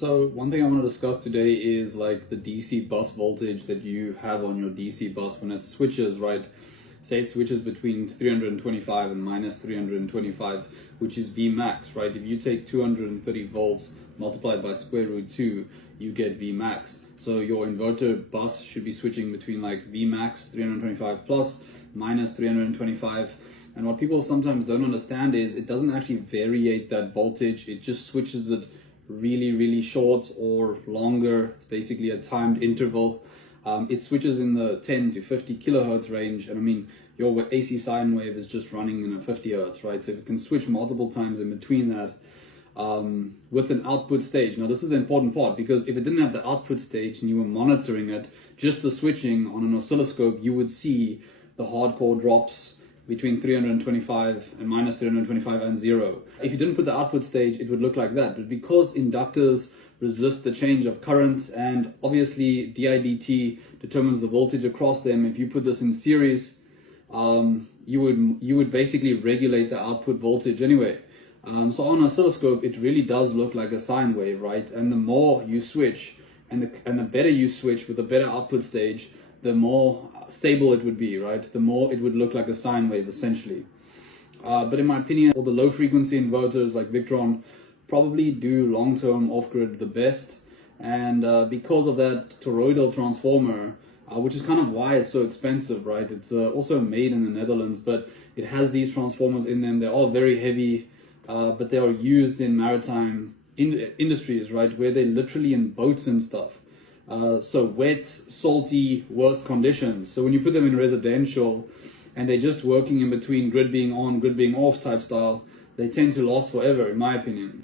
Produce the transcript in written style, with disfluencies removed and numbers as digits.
So one thing I want to discuss today is like the DC bus voltage that you have on your DC bus when it switches, right? Say it switches between 325 and minus 325, which is Vmax, right? If you take 230 volts multiplied by square root 2, you get Vmax. So your inverter bus should be switching between like Vmax 325 plus minus 325. And what people sometimes don't understand is it doesn't actually variate that voltage. It just switches it really short or longer. It's basically a timed interval. It switches in the 10 to 50 kilohertz range, and I mean your AC sine wave is just running in a 50 hertz, right? So if it can switch multiple times in between that with an output stage. Now this is the important part, because if it didn't have the output stage and you were monitoring it, just the switching on an oscilloscope, you would see the hardcore drops between 325 and minus 325 and 0. If you didn't put the output stage, it would look like that. But because inductors resist the change of current, and obviously DIDT determines the voltage across them, if you put this in series, you would basically regulate the output voltage anyway. So on an oscilloscope, it really does look like a sine wave, right? And the more you switch, and the better you switch with a better output stage, the more stable it would be, right? The more it would look like a sine wave, essentially. But in my opinion, all the low frequency inverters like Victron probably do long-term off-grid the best. And because of that toroidal transformer, which is kind of why it's so expensive, right? It's also made in the Netherlands, but it has these transformers in them. They're all very heavy, but they are used in maritime industries, right? Where they're literally in boats and stuff. So wet, salty, worst conditions. So when you put them in residential and they're just working in between grid being on, grid being off type style, they tend to last forever, in my opinion.